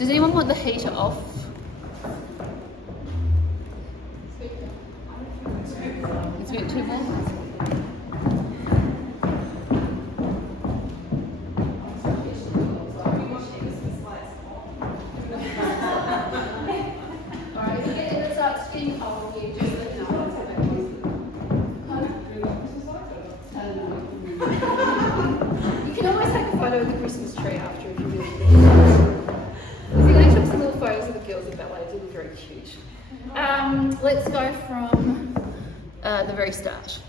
Does anyone want the heater off? It's a bit too warm. You can always take a photo of the Christmas tree after if you really want. So you can took some little photos of the girls at ballet. They look very cute. Let's go from the very start.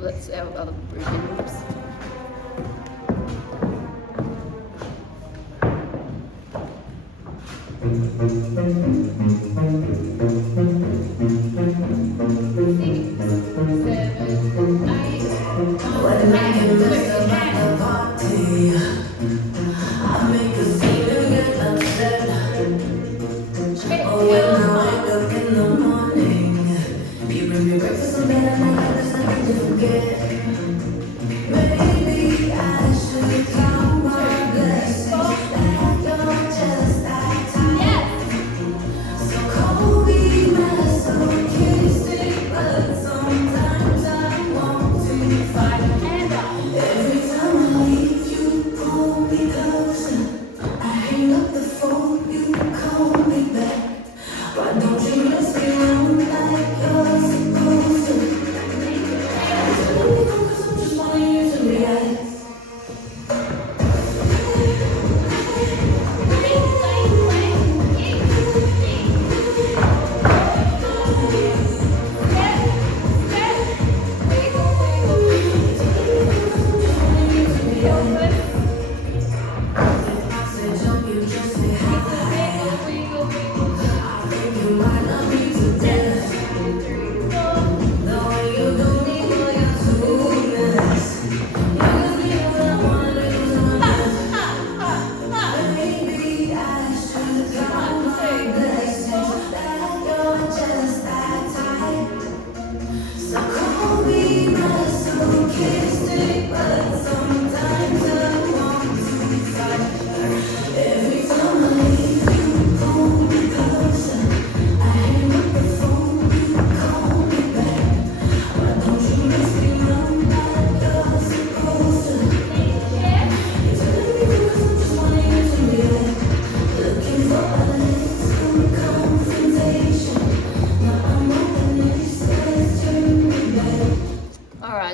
That's our other routine groups.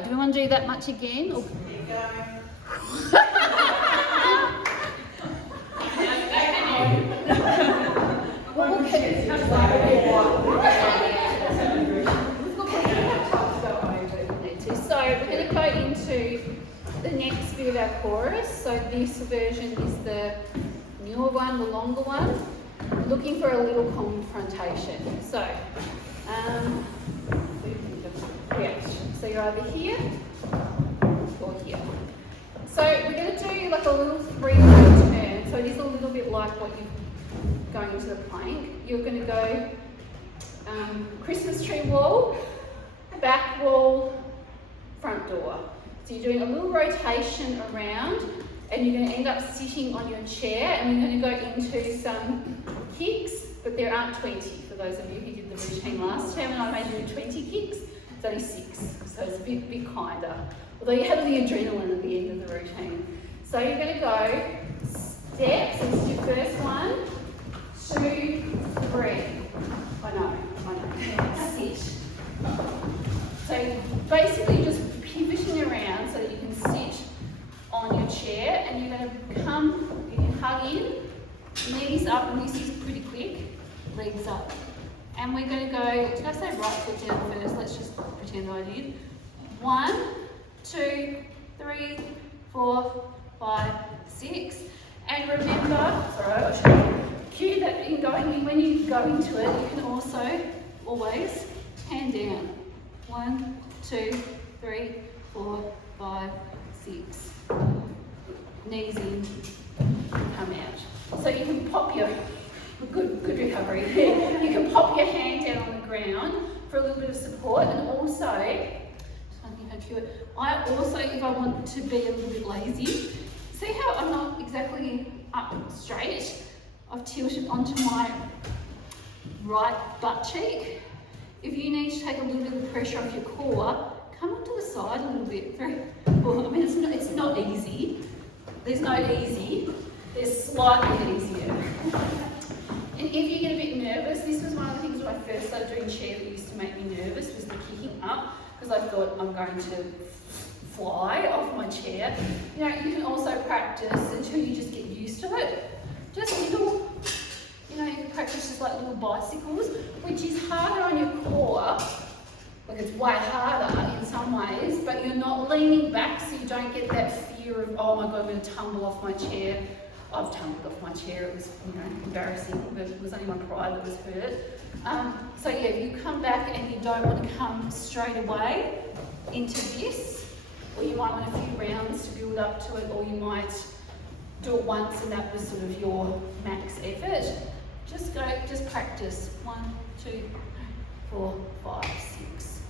Do we want to do that much again? Or... So we're going to go into the next bit of our chorus. So this version is the newer one, the longer one. Looking for a little confrontation. So, so you're over here or here. So we're going to do like a little three-way turn. So it is a little bit like what you're going into the plank. You're going to go Christmas tree wall, back wall, front door. So you're doing a little rotation around and you're going to end up sitting on your chair and you're going to go into some kicks, but there aren't 20 for those of you who did the routine last time, and I made you 20 kicks. It's only 6, so it's a bit kinder. Although you have the adrenaline at the end of the routine. So you're going to go steps, this is your first one, 2, 3. I know. Sit. So basically just pivoting around so that you can sit on your chair, and you're going to you can hug in, knees up, and this is pretty quick, legs up. And we're going to go, did I say right foot down first? Let's just pretend I did. 1, 2, 3, 4, 5, 6. And remember, sorry, I should cue that when you go into it, you can also always hand down. 1, 2, 3, 4, 5, 6. Knees in, come out. So you can pop your, good recovery. You can pop your hand down on the ground for a little bit of support, and also, I also, if I want to be a little bit lazy, see how I'm not exactly up straight. I've tilted onto my right butt cheek. If you need to take a little bit of pressure off your core, come onto the side a little bit. Well, I mean, it's not easy. There's no easy. There's slightly easier. And if you get a bit nervous, this was one of the things when I first started doing chair that used to make me nervous, was the kicking up, because I thought I'm going to fly off my chair. You know, you can also practice until you just get used to it. Just little, you know, you can practice just like little bicycles, which is harder on your core. Like, it's way harder in some ways, but you're not leaning back, so you don't get that fear of, oh my God, I'm going to tumble off my chair. I've tumbled off my chair. It was, you know, embarrassing, but it was only my pride that was hurt. So yeah, you come back and you don't want to come straight away into this, or you might want a few rounds to build up to it, or you might do it once and that was sort of your max effort. Just practice. 1, 2, 3, 4, 5, 6.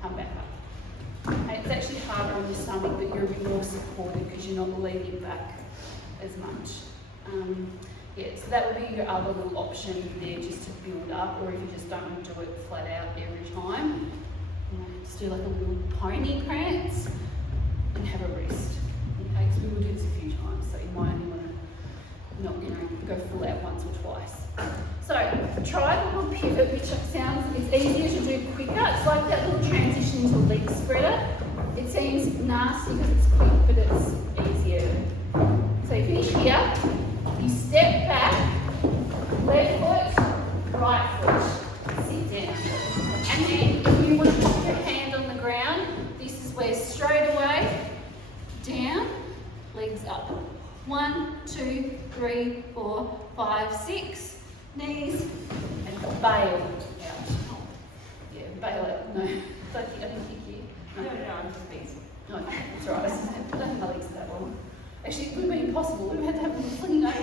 Come back up. And it's actually harder on your stomach, but you're a bit more supported because you're not leaning back as much. Yeah, so that would be your other little option there, just to build up, or if you just don't want to do it flat out every time, you know, just do like a little pony prance and have a rest. Okay, so we will do this a few times, so you might only want to not, you know, go full out once or twice. So try the little pivot, which sounds as easy as you do quicker. It's like that little transition into a leg spreader. It seems nasty because it's quick, but it's easier. So if you're here, you step back, left foot, right foot, sit down. And then if you want to put your hand on the ground, this is where straight away, down, legs up. 1, 2, 3, 4, 5, 6, knees, and bail out. Yeah, bail out. No, I didn't kick you. No, I'm just please. No, that's right. I don't have my legs that long. Actually, it would have been impossible. We would have had to have them flinging over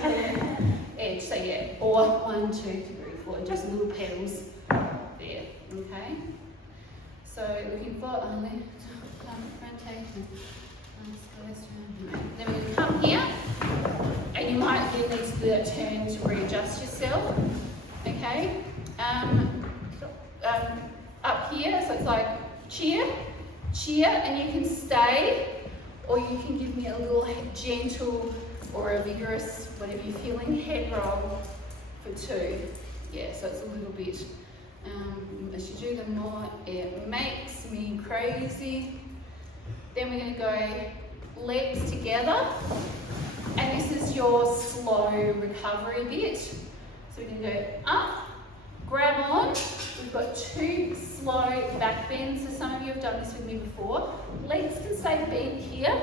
the edge. So yeah, or 1, 2, 3, 4, and just little pedals there. Okay. So looking for only rotation. Then we're going to come here, and you might then need to do that turn to readjust yourself. Okay. Up here, so it's like cheer, and you can stay. Or you can give me a little gentle or a vigorous, whatever you're feeling, head roll for 2. Yeah, so it's a little bit, as you do them more, it makes me crazy. Then we're going to go legs together. And this is your slow recovery bit. So we're going to go up, grab on. We've got 2 slow back bends, so some of you have done this with me before. Legs can stay bent here,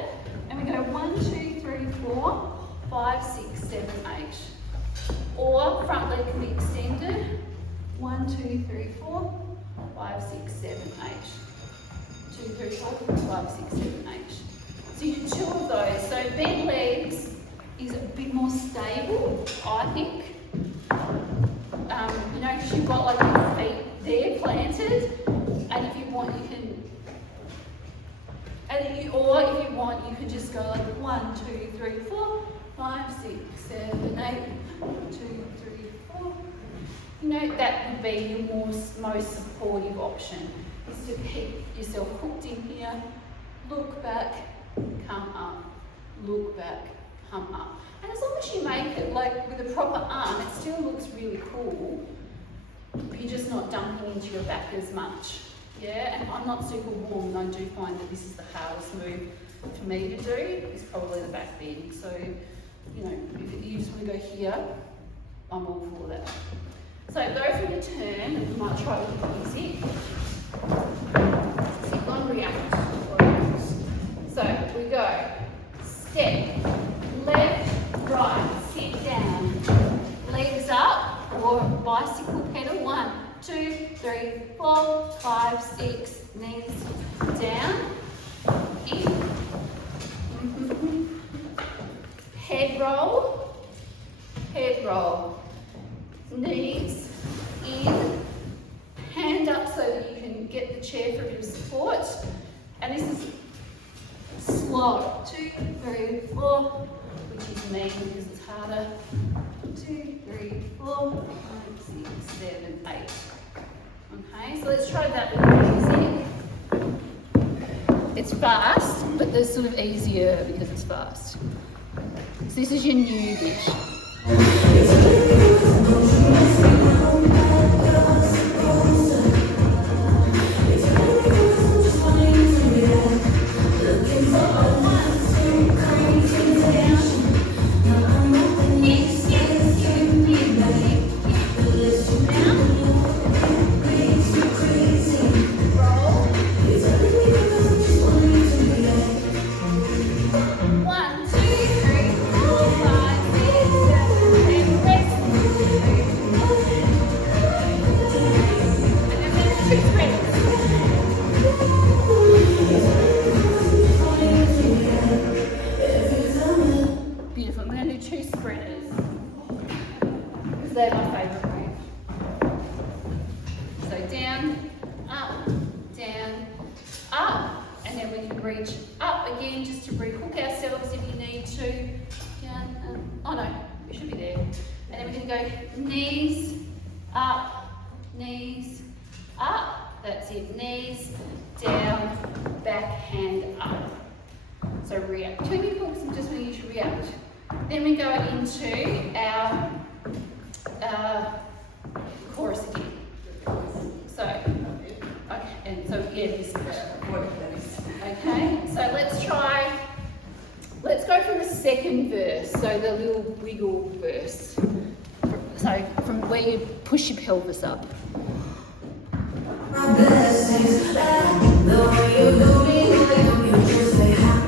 and we go 1, 2, 3, 4, 5, 6, 7, 8. Or front leg can be extended. 1, 2, 3, 4, 5, 6, 7, 8. 2, 3, 4, 5, 6, 7, 8. So you do 2 of those. So bent legs is a bit more stable, I think. You know, because you've got like your feet there planted, and if you want, you can, or if you want, you can just go like 1, 2, 3, 4, 5, 6, 7, 8, 1, 2, 3, 4. You know, that would be your most supportive option, is to keep yourself hooked in here, look back, come up, look back, come up. And as long as you make it like with a proper arm, it still looks really cool. You're just not dumping into your back as much. Yeah, and I'm not super warm, and I do find that this is the hardest move for me to do, is probably the back bend. So, you know, if you just want to go here, I'm all for that. So go for your turn, and you might try with the music. Sit on react. So we go, step, left, right, sit down, legs up, or bicycle pedal. 1, 2, 3, 4, 5, 6, knees down, in, head roll, knees in, hand up so that you can get the chair for a bit of support, and this is slow. 2, 3, 4, we which is me because it's harder. 2, 3, 4, 5, 6, 7, 8. Okay, so let's try that with music. It's fast, but they're sort of easier because it's fast. So this is your new dish. They're my favourite move. So down, up, and then we can reach up again just to rehook ourselves if you need to. Down, oh no, we should be there. And then we're going to go knees, up, that's it, knees, down, back, hand up. So react. Turn your hooks and just when you should react. Then we go into our chorus again. So, okay, and so yeah, this okay, so let's go from the second verse, so the little wiggle verse. So from where you push your pelvis up. My blessings back, the way you do me, you just say happy.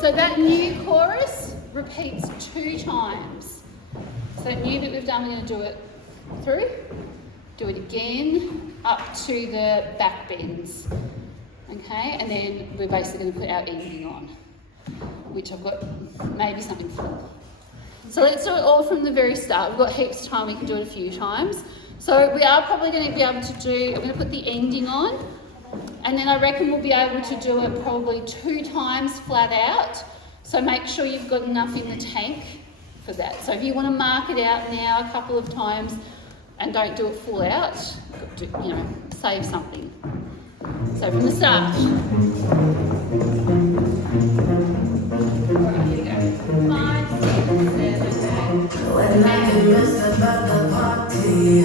So that new chorus repeats 2 times. So that new bit we've done, we're going to do it through, do it again, up to the back bends. Okay, and then we're basically going to put our ending on, which I've got maybe something for. So let's do it all from the very start. We've got heaps of time, we can do it a few times. So we are probably going to be able to do, I'm going to put the ending on, and then I reckon we'll be able to do it probably 2 times flat out. So make sure you've got enough in the tank for that. So if you want to mark it out now a couple of times and don't do it full out, you know, save something. So from the start. Right, here we go. 5, 6, 7, 8. When I can rest about the party.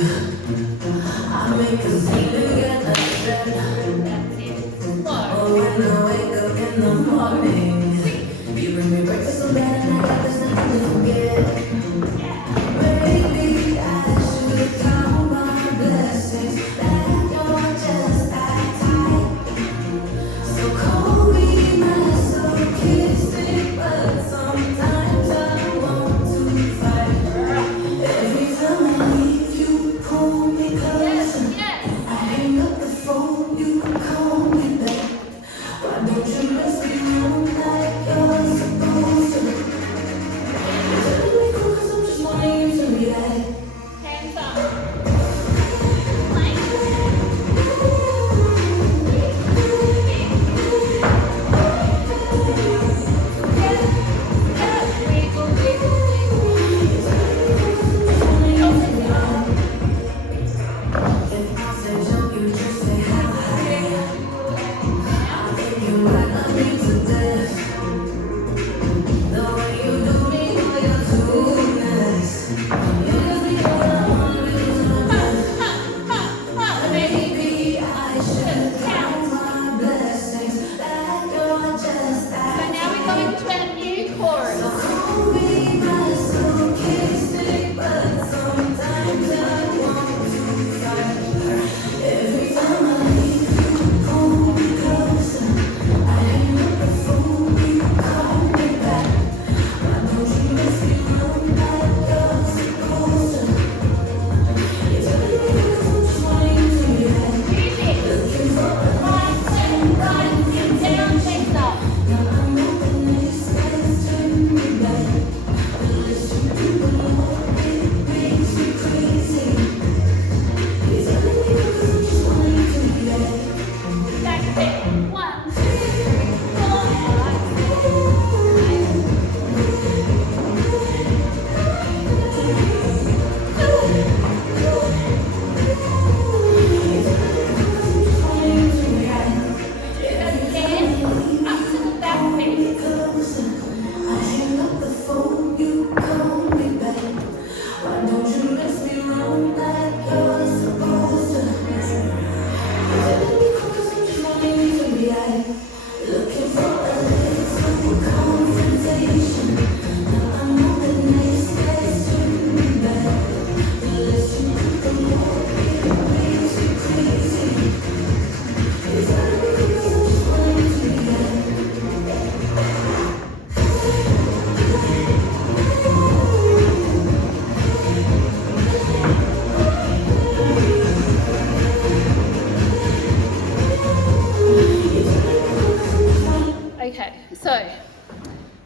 Okay, so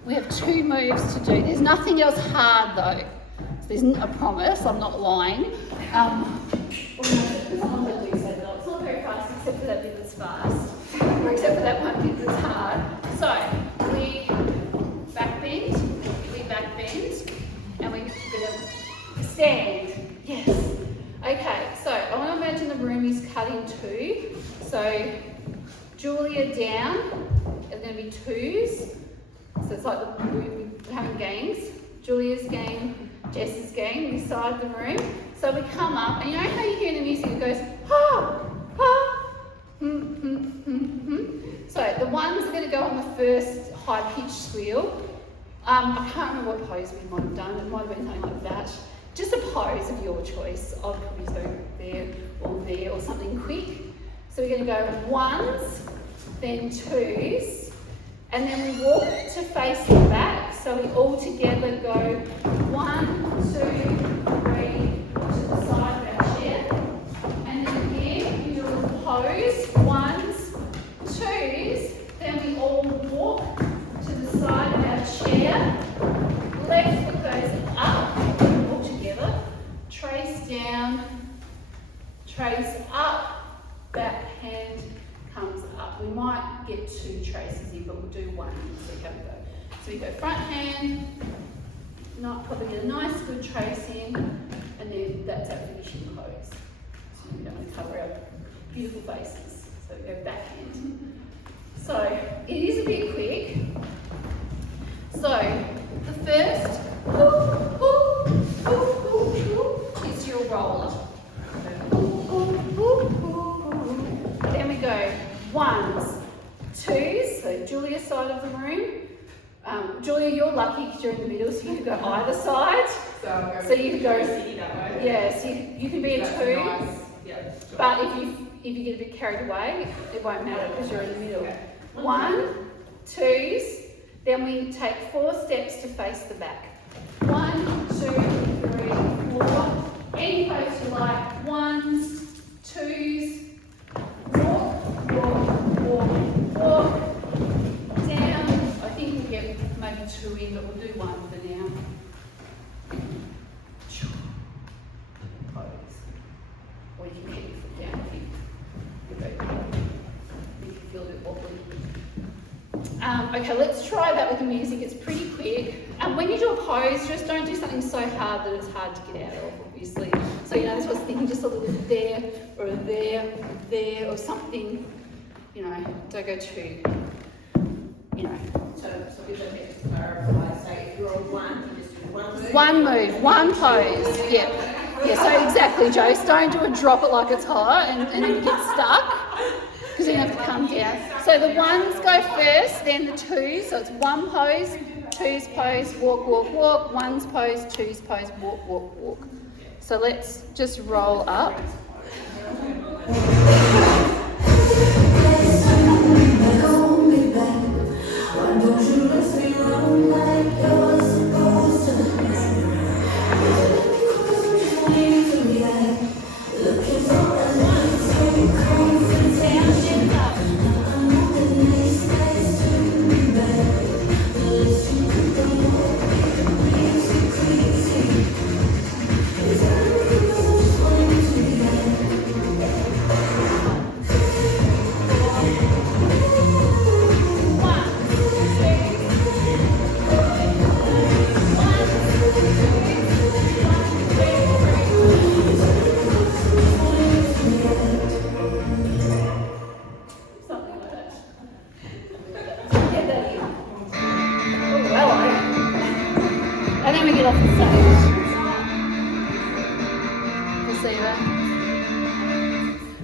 we have 2 moves to do. There's nothing else hard though. So there's a promise, I'm not lying. It's not very fast except for that bit that's fast, or except for that one bit that's hard. So we back bend, and we're going to stand. Yes. Okay, so I want to imagine the room is cut in 2. So Julia down, it's going to be 2s. So it's like we're having games. Julia's game, Jess's game, this side of the room. So we come up, and you know how you hear the music, it goes, ha, ha, So the ones are going to go on the first high-pitched squeal. I can't remember what pose we might have done. It might have been something like that. Just a pose of your choice. I'll probably go there, or something quick. So we're going to go 1s, then 2s, and then we walk to face the back. So we all together go 1, 2, 3, to the side of our chair. And then again, you do a little pose, 1s, 2s, then we all walk to the side of our chair. Left foot goes up, all together. Trace down, trace up, back hand comes up. We might get 2 traces in, but we'll do 1. So how we go. So we go front hand, probably get a nice good trace in, and then that's our finishing pose. So we don't want to cover our beautiful faces. So we go back hand. So it is a bit quick. So the first is your roller. either side of the room. Julia, you're lucky because you're in the middle, so you can go either side. So you can go, yeah, so you can be a 2. Nice. Yeah. But if you get a bit carried away, it won't matter because you're in the middle. 1, 2s, then we take 4 steps to face the back. 1, 2, 3, 4. Any pose you like. 1s, 2s. Walk, walk, walk, walk. Down. I think we'll get maybe 2 in, but we'll do 1 for now. Pose. Or you can get your foot down if you feel a bit wobbly. Okay, let's try that with the music. It's pretty quick. When you do a pose, just don't do something so hard that it's hard to get out of, obviously. So, you know, this was thinking just a little bit there, or there, or something, you know, don't go too, you know. So if I get to clarify, so if you're on 1, you just do 1 move. 1 move, 1 pose, yeah. Yeah, so exactly, Joyce. Don't do a drop it like it's hot and then you get stuck, because then you have to come down. So the 1s go first, then the 2s. So it's 1 pose, 2s pose, walk, walk, walk, 1s pose, 2s pose, walk, walk, walk. So let's just roll up.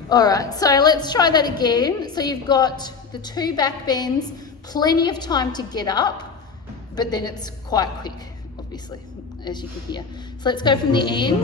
Alright, so let's try that again. So you've got the 2 back bends, plenty of time to get up, but then it's quite quick, obviously, as you can hear. So let's go from the end.